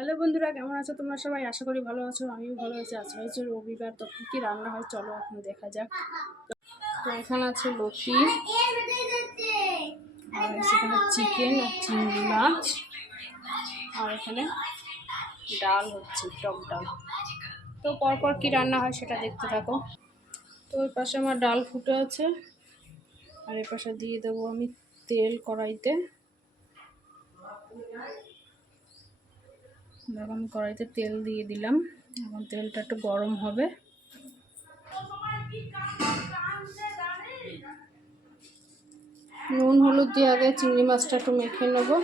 Hello বন্ধুরা, কেমন আছো তোমরা সবাই? আশা করি ভালো আছো। আমিও ভালো আছি। আজ হয়েছে রবিবার, তো কী কী রান্না হয় চলো এখন দেখা যাক। তো এখানে আছে লতি, আর সেখানে চিকেন আর চিংড়ি মাছ, আর এখানে ডাল হচ্ছে, টক ডাল। তো পরপর কী রান্না হয় সেটা দেখতে থাকো। তো ওই পাশে আমার ডাল ফুটে আছে, আর এর পাশে দিয়ে দেবো আমি তেল কড়াইতে। দেখো আমি কড়াইতে তেল দিয়ে দিলাম, এখন তেলটা একটু গরম হবে। নুন হলুদ দিয়ে আগে চিংড়ি মাছটা একটু মেখে নেবো।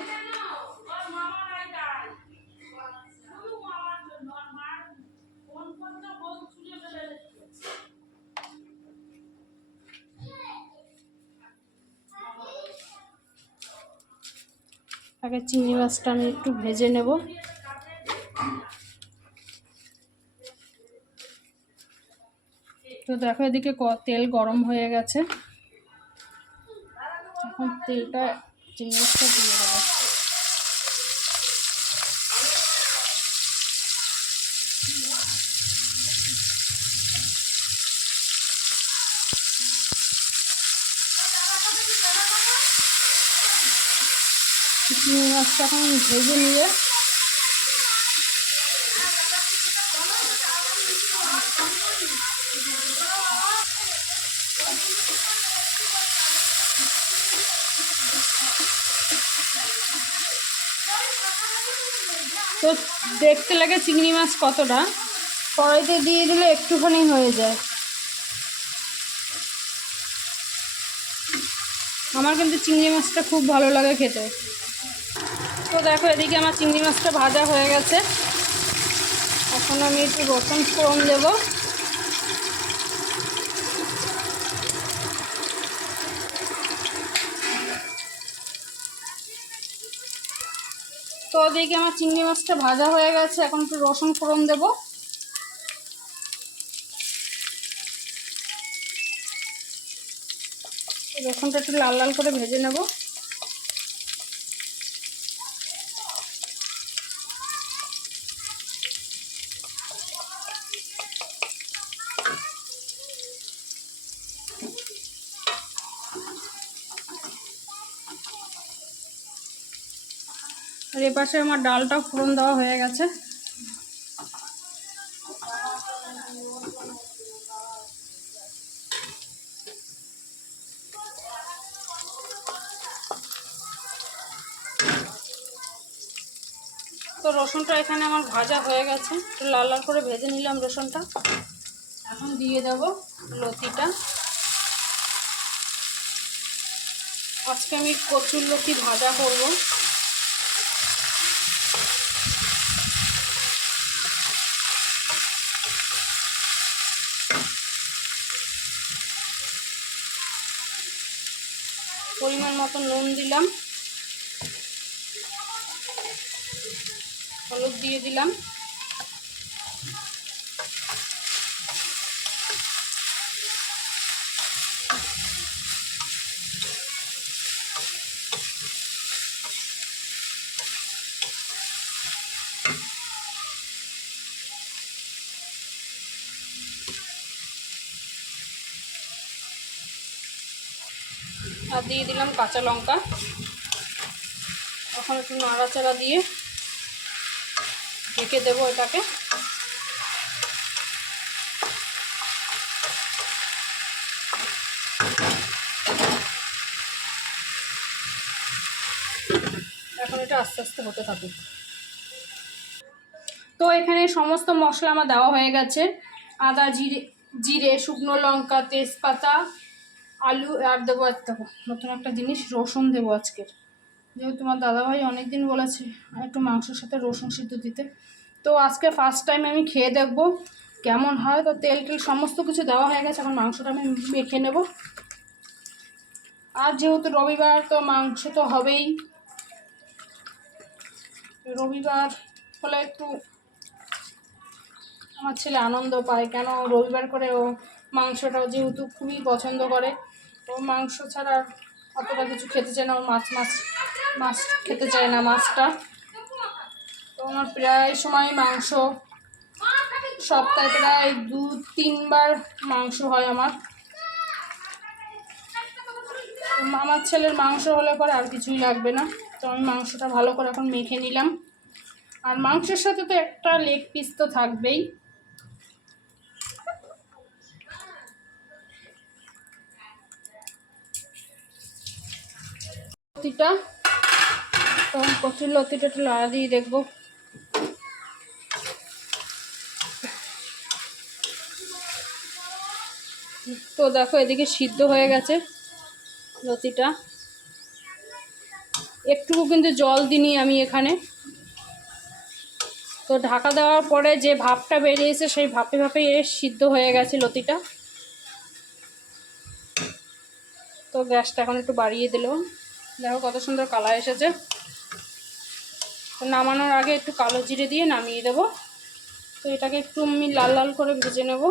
আগে চিংড়ি মাছটা আমি একটু ভেজে নেব। তো দেখো এদিকে তেল গরম হয়ে গেছে, এখন তেলটা চিংড়ি মাছটা দিয়ে দেবো। চিংড়ি মাছটা এখন ভেজে নিয়ে তো দেখতে লাগে চিংড়ি মাছ কতটা, কড়াইতে দিয়ে দিলে একটুখানি হয়ে যায়। আমার কিন্তু চিংড়ি মাছটা খুব ভালো লাগে খেতে। তো দেখো এদিকে আমার চিংড়ি মাছটা ভাজা হয়ে গেছে, এখন আমি একটু রসুন ফোড়ন দেবো। তো ওদিকে আমার চিংড়ি মাছটা ভাজা হয়ে গেছে, এখন একটু রসুন ফোড়ন দেবো। রসুনটা একটু লাল লাল করে ভেজে নেব। আর এপাশে আমার ডালটা ফোড়ন দেওয়া হয়ে গেছে। তো রসুনটা এখানে আমার ভাজা হয়ে গেছে, একটু লাল লাল করে ভেজে নিলাম রসুনটা। এখন দিয়ে দেব লতিটা। আজকে আমি কচুর লতি ভাজা করব। পরিমাণ মতো নুন দিলাম, হলুদ দিয়ে দিলাম, আর দিয়ে দিলাম কাঁচা লঙ্কা। এখন একটু নাড়াচাড়া দিয়ে ঢেকে দেবো এটাকে। এখন এটা আস্তে আস্তে হতে থাকুক। তো এখানে সমস্ত মশলা আমার দেওয়া হয়ে গেছে। আদা, জিরে, শুকনো লঙ্কা, তেজপাতা, আলু, আর দেবো নতুন একটা জিনিস, রসুন দেবো আজকের। যেহেতু তোমার দাদাভাই অনেকদিন বলেছে একটু মাংসের সাথে রসুন সিদ্ধ দিতে, তো আজকে ফার্স্ট টাইম আমি খেয়ে দেখবো কেমন হয়। তো তেল সমস্ত কিছু দেওয়া হয়ে গেছে, এখন মাংসটা আমি মেখে নেব। আর যেহেতু রবিবার, তো মাংস তো হবেই। রবিবার হলে একটু আমার ছেলে আনন্দ পায়, কেন রবিবার করে ও মাংসটাও যেহেতু খুবই পছন্দ করে। ও মাংস ছাড়া অতটা কিছু খেতে চায় না, ওর মাছ খেতে চায় না, মাছটা। তো আমার প্রায় সময় মাংস, সপ্তাহে প্রায় 2-3 বার মাংস হয় আমার। আমার ছেলের মাংস হলে পরে আর কিছুই লাগবে না। তো আমি মাংসটা ভালো করে এখন মেখে নিলাম। আর মাংসের সাথে তো একটা লেগ পিস তো থাকবেই। লতিটা তো কচুর লতিটা একটু লাড়া দিয়ে দেখবো। তো দেখো এদিকে সিদ্ধ হয়ে গেছে লতিটা, একটুকু কিন্তু জল দিইনি আমি এখানে। তো ঢাকা দেওয়ার পরে যে ভাপটা বেরিয়েছে সেই ভাপে ভাপে সিদ্ধ হয়ে গেছে লতিটা। তো গ্যাসটা এখন একটু বাড়িয়ে দিল। দেখো কত সুন্দর কালার এসেছে। তো নামানোর আগে একটু কালো জিরে দিয়ে নামিয়ে দেব। তো এটাকে একটু আমি লাল লাল করে ভেজে নেব।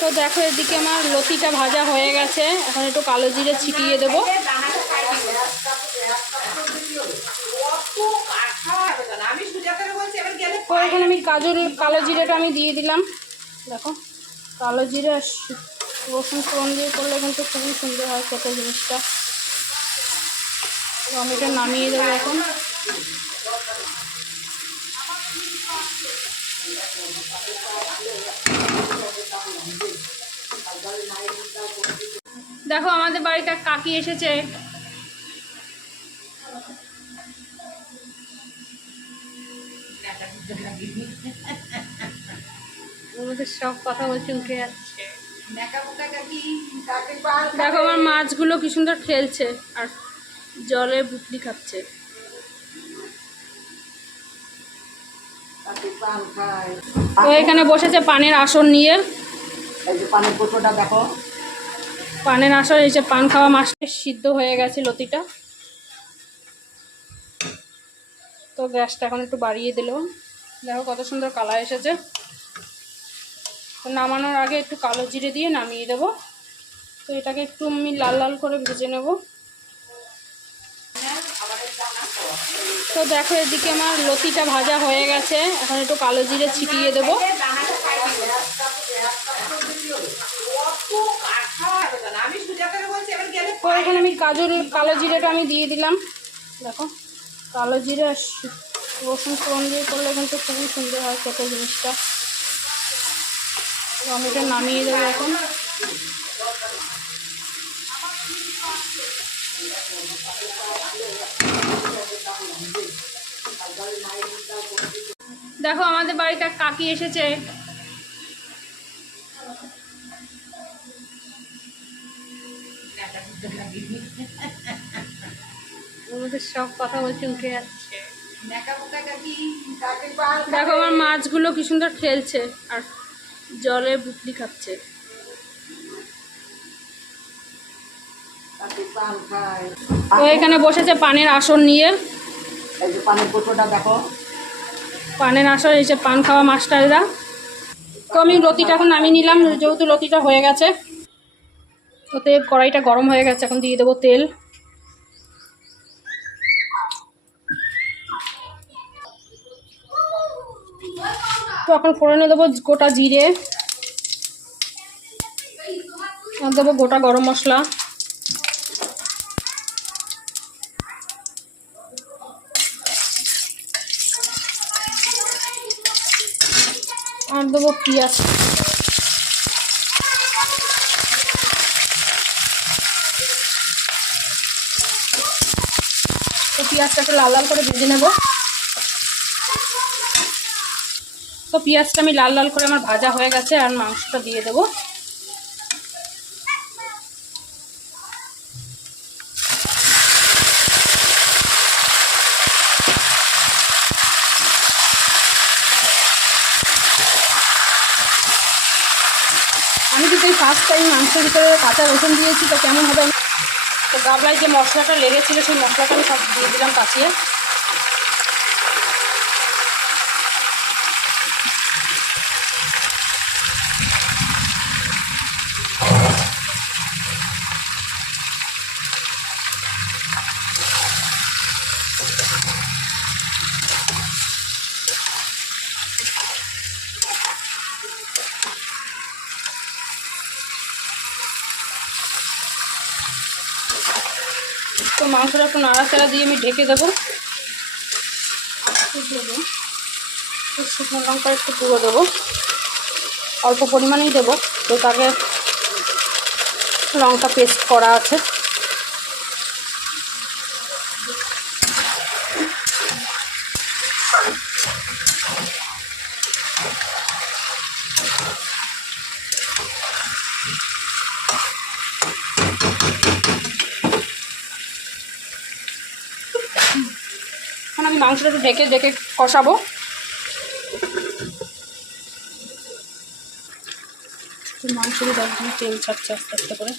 তো দেখো এদিকে আমার লতিটা ভাজা হয়ে গেছে। এখন একটু কালো জিরে ছিটিয়ে দেবো। তো এখন আমি কালো জিরেটা আমি দিয়ে দিলাম। দেখো কালো জিরে আর রসুন ফোড়ন দিয়ে করলে কিন্তু খুবই সুন্দর হয় খেতে জিনিসটা। তো আমি এটা নামিয়ে দেবো এখন। দেখো আমাদের বাড়িতে কাকি এসেছে। আমাদের সব কথা বলছে উঠে যাচ্ছে। দেখো আমার মাছগুলো কি সুন্দর খেলছে আর জলে বুটলি খাচ্ছে। তো এখানে বসেছে পানের আসন নিয়ে। দেখো পানের আসন এসে পান খাওয়া মাছটা সিদ্ধ হয়ে গেছে লতিটা। তো গ্যাসটা এখন একটু বাড়িয়ে দিল। দেখো কত সুন্দর কালার এসেছে। তো নামানোর আগে একটু কালো জিরে দিয়ে নামিয়ে দেব। তো এটাকে একটু আমি লাল লাল করে ভেজে নেব। তো দেখো এদিকে আমার লতিটা ভাজা হয়ে গেছে। এখন একটু কালো জিরে ছিটিয়ে দেব। তো এখন আমি কালো জিরেটা আমি দিয়ে দিলাম। দেখো কালো জিরে আর রসুন ফোড়ন দিয়ে করলে কিন্তু খুবই সুন্দর হয় খেতে জিনিসটা। তো আমি এটা নামিয়ে দেবো এখন। দেখো আমাদের বাড়িতে কাকি এসেছে। আমাদের সব কথা বলছে উঠে যাচ্ছে। দেখো আমার মাছগুলো কি সুন্দর খেলছে আর জলে বুটলি খাচ্ছে। তো এখানে বসেছে পানের আসন নিয়ে। দেখো পানের আসন এসে পান খাওয়া মাস্টাররা। তো আমি লতিটা এখন নামিয়ে নিলাম, যেহেতু লতিটা হয়ে গেছে। ওতে কড়াইটা গরম হয়ে গেছে, এখন দিয়ে দেবো তেল। তো এখন ফোড়নে দেবো গোটা জিরে, দেবো গোটা গরম মশলা, আর দেবো পেঁয়াজ। তো পেঁয়াজটাকে লাল লাল করে ভেজে নেব। তো পেঁয়াজটা আমি লাল লাল করে আমার ভাজা হয়ে গেছে। আর মাংসটা দিয়ে দেবো। আমি কিন্তু এই ফার্স্ট টাইম মাংসের ভিতরে কাঁচা রসুন দিয়েছি, তো কেমন হবে। তো গাবলায় যে মশলাটা লেগেছিলো সেই মশলাটা আমি সব দিয়ে দিলাম কাঁচিয়ে। তো মাংসটা একটু নাড়াচাড়া দিয়ে আমি ঢেকে দেবো। শুকনো লঙ্কা একটু গুঁড়ো দেবো, অল্প পরিমাণেই দেবো, তো তাকে লঙ্কা পেস্ট করা আছে। এখন আমি মাংসটা একটু ঢেকে ঢেকে কষাবো। মাংসটা একদম তেল ছাড়ছে আস্তে আস্তে করে।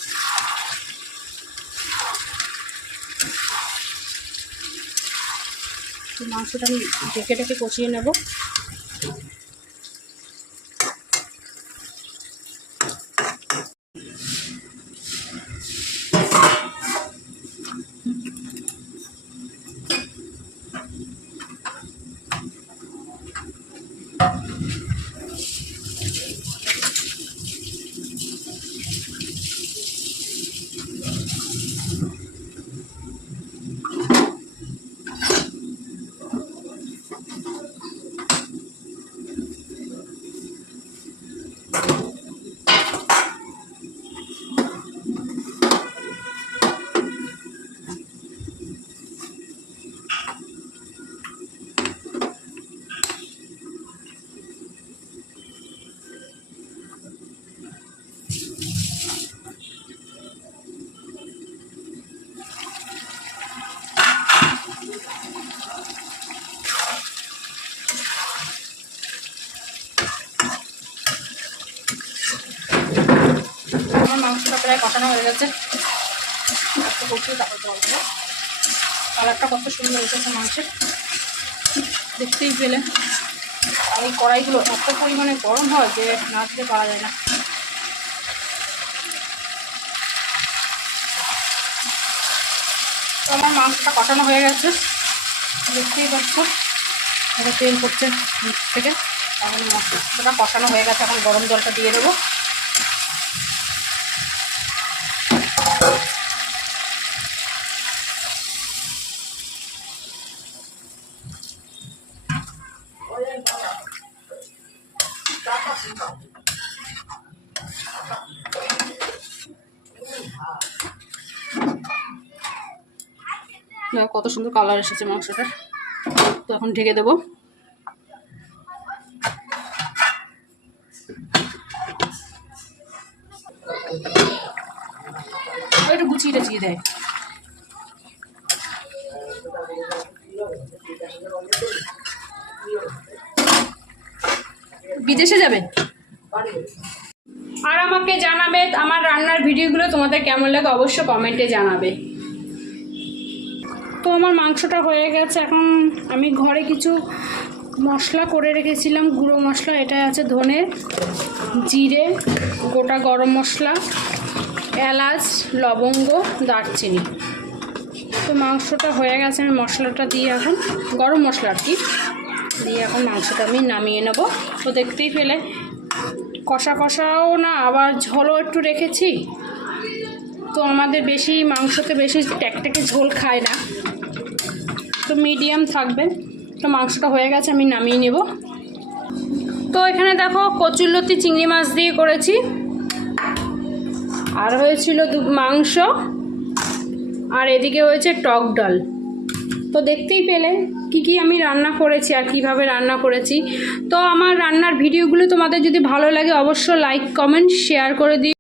মাংসটা আমি ঢেকে ঢেকে কষিয়ে নেব। আমার মাংসটা প্রায় কষানো হয়ে গেছে, একটু কষিয়ে তারপর জল দেবো। কালারটা কত সুন্দর এসেছে মাংসের, দেখতেই পেলে। আর এই কড়াইগুলো এত পরিমাণে গরম হয় যে নাড়তে পারা যায় না। তো আমার মাংসটা কষানো হয়ে গেছে, দেখতেই পাচ্ছ এটা তেল করছে নিচ থেকে। এখন মশলাটা কষানো হয়ে গেছে, এখন গরম জলটা দিয়ে দেবো। কত সুন্দর কালার এসেছে মাংসটার। তো এখন ঢেকে দেবো। একটু গুছিয়ে টাচিয়ে দেয়। বিদেশে যাবেন? আর আমাকে জানাবে আমার রান্নার ভিডিওগুলো তোমাদের কেমন লাগে, অবশ্য কমেন্টে জানাবে। তো আমার মাংসটা হয়ে গেছে। এখন আমি ঘরে কিছু মশলা করে রেখেছিলাম, গুঁড়ো মশলা। এটা আছে ধনে, জিরে, গোটা গরম মশলা, এলাচ, লবঙ্গ, দারচিনি। তো মাংসটা হয়ে গেছে, আমি মশলাটা দিয়ে এখন গরম মশলা আর কি দিয়ে এখন মাংসটা আমি নামিয়ে নেব। তো দেখতেই পেলে কষা কষাও না, আবার ঝোলও একটু রেখেছি। তো আমাদের বেশি মাংসতে বেশি ট্যাকট্যাকে ঝোল খায় না, তো মিডিয়াম থাকবে। তো মাংসটা হয়ে গেছে, আমি নামিয়ে নেব। তো এখানে দেখো কচুরলতি চিংড়ি মাছ দিয়ে করেছি, আর হয়েছিল মাংস, আর এদিকে হয়েছে টক ডাল। তো দেখতেই পেলে কি আমি রান্না করেছি আর কিভাবে রান্না করেছি। তো আমার রান্নার ভিডিওগুলো তোমাদের যদি ভালো লাগে অবশ্যই লাইক কমেন্ট শেয়ার করে দিও।